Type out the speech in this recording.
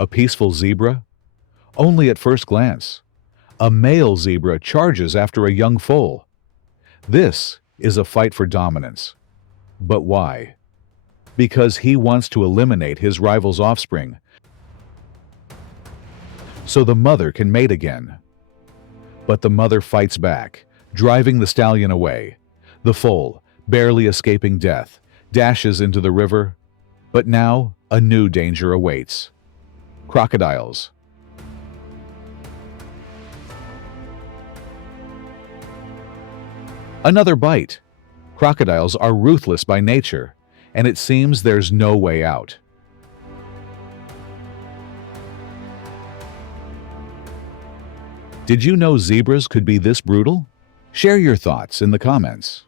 A peaceful zebra? Only at first glance. A male zebra charges after a young foal. This is a fight for dominance. But why? Because he wants to eliminate his rival's offspring so the mother can mate again. But the mother fights back, driving the stallion away. The foal, barely escaping death, dashes into the river. But now a new danger awaits. Crocodiles. Another bite. Crocodiles are ruthless by nature, and it seems there's no way out. Did you know zebras could be this brutal? Share your thoughts in the comments.